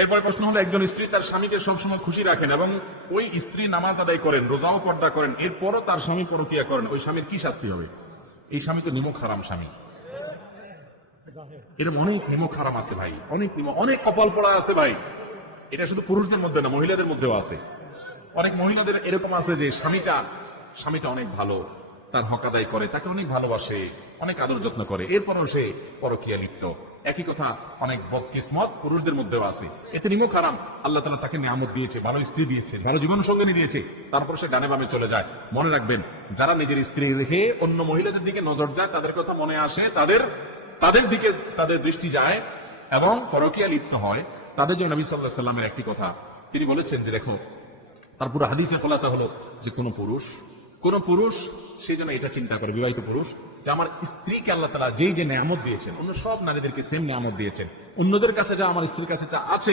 এরপরে প্রশ্ন হলো, একজন স্ত্রী তার স্বামীকে সবসময় খুশি রাখেন এবং ওই স্ত্রী নামাজ আদায় করেন, রোজাও পর্দা করেন, এরপরও তার স্বামী পরকীয়া করেন, ওই স্বামীর কি শাস্তি হবে? এই স্বামী তো নিমক হারাম স্বামী। এরকম অনেক নিমক হারাম আছে ভাই, অনেক কপাল পড়া আছে ভাই। এটা শুধু পুরুষদের মধ্যে না, মহিলাদের মধ্যেও আছে। অনেক মহিলাদের এরকম আছে যে স্বামীটা অনেক ভালো, তার হক আদায় করে, তাকে অনেক ভালোবাসে, অনেক আদর যত্ন করে, এরপরও সে পরকীয়া লিপ্ত। একই কথা অনেক বদকিসমত পুরুষদের মধ্যেও আছে। এতে নিমক হারাম। আল্লাহ তাআলা তাকে নিয়ামত দিয়েছে, ভালো স্ত্রী দিয়েছে, ভালো জীবন সঙ্গিনী দিয়েছে, তারপর সে ডানে বামে চলে যায়। মনে রাখবেন, যারা নিজের স্ত্রী রেখে অন্য মহিলাদের দিকে নজর যায়, তাদের কথা মনে আসে, তাদের দিকে তাদের দৃষ্টি যায় এবং পরকীয়া লিপ্ত হয়, তাদের জন্য নবী সাল্লাল্লাহু আলাইহি সাল্লামের একটি কথা তিনি বলেছেন যে, দেখো, তার পুরো হাদিসের খোলাসা হলো যে কোন পুরুষ সে যেন এটা চিন্তা করে, বিবাহিত পুরুষ, যে আমার স্ত্রীকে আল্লাহ তাআলা যেই যে নিয়ামত দিয়েছেন, অন্য সব নারীদেরকে সেম নিয়ামত দিয়েছেন, অন্যদের কাছে যা আমার স্ত্রীর কাছে যা আছে